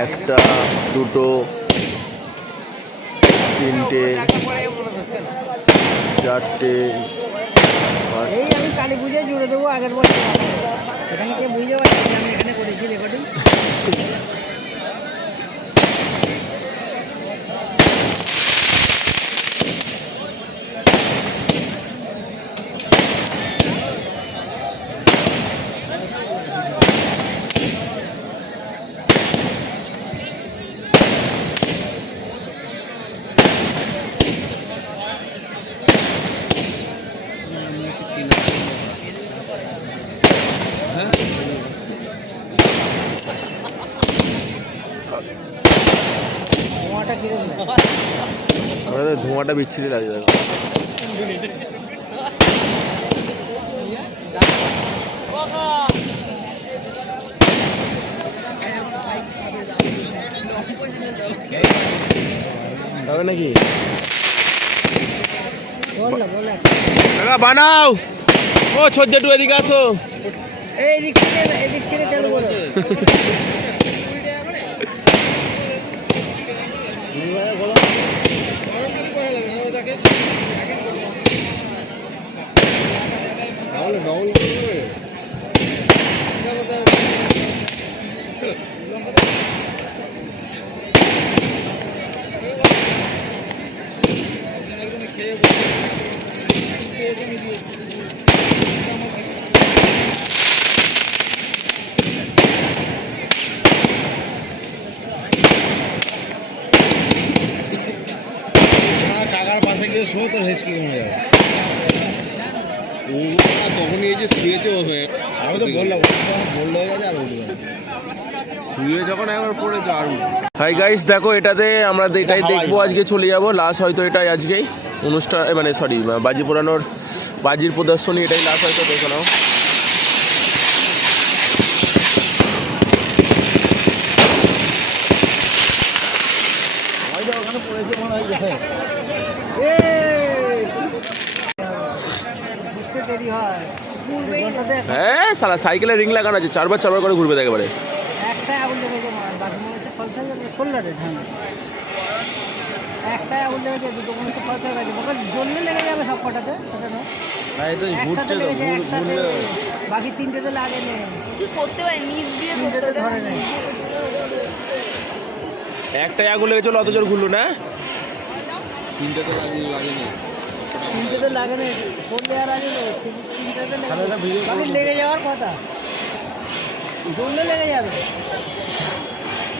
একটা, দুটো, তিনটে, চারটে, এই আমি কালী পুজোয় জুড়ে দেবো আগের বছর। এখানে কে বুঝতে পারছি আমি এখানে করেছি রেকর্ডিং। আমাদের ধোঁয়াটা বিচ্ছিরি লাগে দেখো। তবে নাকি বানাও ও ছোদ্দা টু এদিকে আসো। এদিক থেকে চালু করো। কাকার পাশে গিয়ে শো তোর হেঁচকি কমে যাবে। তখন এই যে শুয়েছে ও হয়ে আমি তো বললাম বললো হয়ে গেছে আর উঠবে শুয়ে যখন একবার পড়ে তো আর হাই গাইস, দেখো এটাতে আমরা এটাই দেখবো, আজকে চলে যাবো লাস্ট হয়তো এটাই আজকেই অনুষ্ঠান, মানে সরি বাজি পোড়ানোর বাজির প্রদর্শনী এটাই লাস্ট হয়তো, দেখো নাও। ওখানে পড়েছে মনে হয় দেখে দেরি হয়। হ্যাঁ সারা সাইকেলে রিং লাগানো আছে, চারবার করে ঘুরবে একেবারে। একটা আগুন লেগেছে খোল্লাতে ধান, একটা আগুন লেগেছে, দুটো মনে হচ্ছে ফলসা গেছে, জ্বললে লেগে যাবে সব কটাতে, সেটা নয়। ঘুরছে তো ঘুরলে বাকি তিনটেতে লাগে নেই, কি করতে পারে নিচ দিয়ে করতে ধরে নেই। একটাই আগুন লেগেছিল, অত জোর ঘুরলো না। তিনটাতে লাগেনি তিনটেতে লাগে নেই, করলে আর আগে তিনটেতে লেগে যাওয়ার কথা, জ্বললে লেগে যাবে।